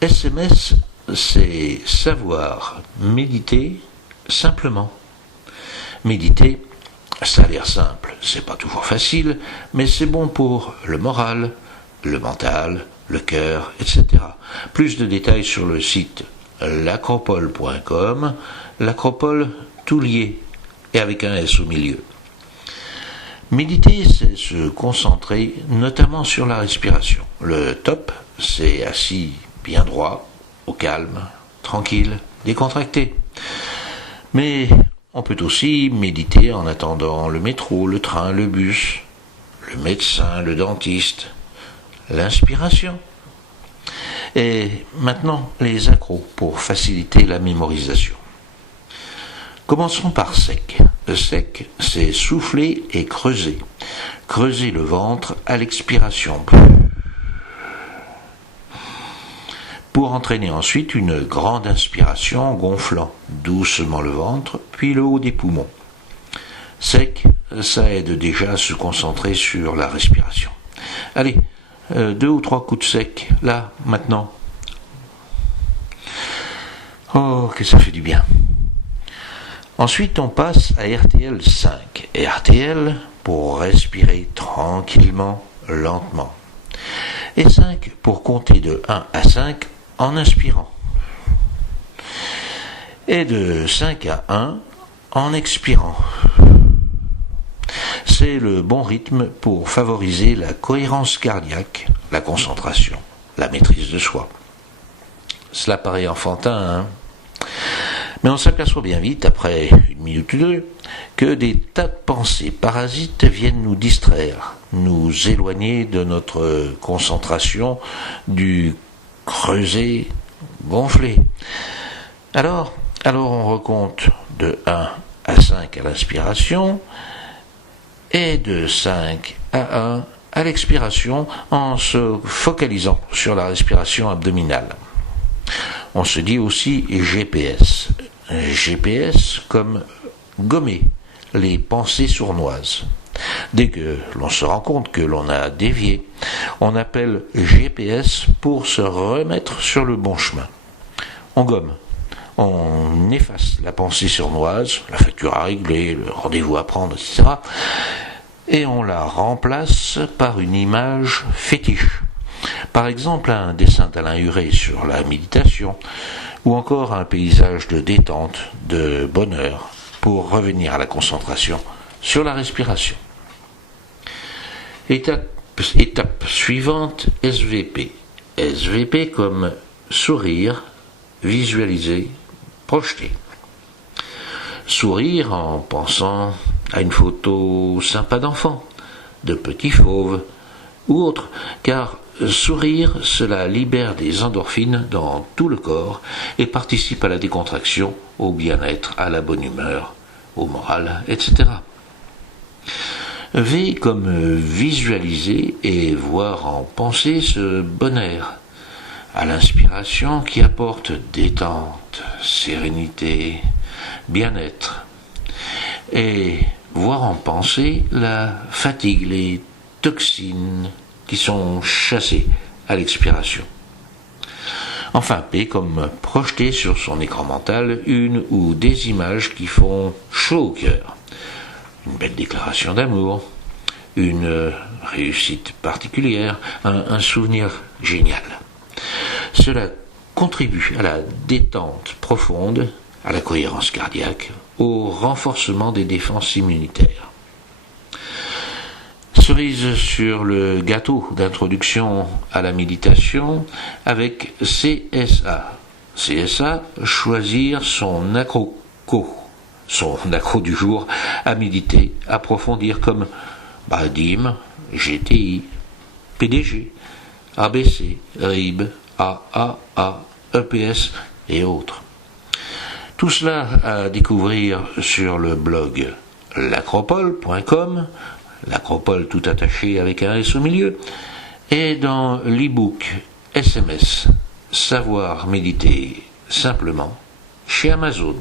SMS, c'est savoir méditer simplement. Méditer, ça a l'air simple, c'est pas toujours facile, mais c'est bon pour le moral, le mental, le cœur, etc. Plus de détails sur le site l'acropole.com, l'acropole tout lié et avec un S au milieu. Méditer, c'est se concentrer notamment sur la respiration. Le top, c'est assis bien droit, au calme, tranquille, décontracté. Mais on peut aussi méditer en attendant le métro, le train, le bus, le médecin, le dentiste, l'inspiration. Et maintenant, les accros pour faciliter la mémorisation. Commençons par sec. Le sec, c'est souffler et creuser. Creuser le ventre à l'expiration. Pour entraîner ensuite une grande inspiration en gonflant doucement le ventre, puis le haut des poumons. Sec, ça aide déjà à se concentrer sur la respiration. Allez, 2 ou 3 coups de sec, là, maintenant. Oh, que ça fait du bien. Ensuite, on passe à RTL 5. RTL pour respirer tranquillement, lentement. Et 5 pour compter de 1 à 5 en inspirant. Et de 5 à 1 en expirant. C'est le bon rythme pour favoriser la cohérence cardiaque, la concentration, la maîtrise de soi. Cela paraît enfantin, hein ? Mais on s'aperçoit bien vite, après 1 minute ou 2, que des tas de pensées parasites viennent nous distraire, nous éloigner de notre concentration, du creuser, gonfler. Alors on recompte de 1 à 5 à l'inspiration et de 5 à 1 à l'expiration en se focalisant sur la respiration abdominale. On se dit aussi GPS. GPS comme gommer les pensées sournoises. Dès que l'on se rend compte que l'on a dévié, on appelle GPS pour se remettre sur le bon chemin. On gomme, on efface la pensée sournoise, la facture à régler, le rendez-vous à prendre, etc. Et on la remplace par une image fétiche. Par exemple, un dessin d'Alain Huré sur la méditation, ou encore un paysage de détente, de bonheur, pour revenir à la concentration sur la respiration. Étape suivante, SVP. SVP comme sourire, visualiser, projeter. Sourire en pensant à une photo sympa d'enfant, de petit fauve, ou autre, car sourire, cela libère des endorphines dans tout le corps et participe à la décontraction, au bien-être, à la bonne humeur, au moral, etc. V comme visualiser et voir en pensée ce bonheur, à l'inspiration qui apporte détente, sérénité, bien-être, et voir en pensée la fatigue, les toxines qui sont chassées à l'expiration. Enfin, P comme projeter sur son écran mental une ou des images qui font chaud au cœur. Une belle déclaration d'amour, une réussite particulière, un souvenir génial. Cela contribue à la détente profonde, à la cohérence cardiaque, au renforcement des défenses immunitaires. Cerise sur le gâteau d'introduction à la méditation avec CSA. CSA, choisir son accro du jour à méditer, approfondir comme DIM, GTI, PDG, ABC, RIB, AAA, EPS et autres. Tout cela à découvrir sur le blog l'acropole.com, l'acropole tout attaché avec un S au milieu, et dans l'e-book SMS Savoir méditer simplement chez Amazon.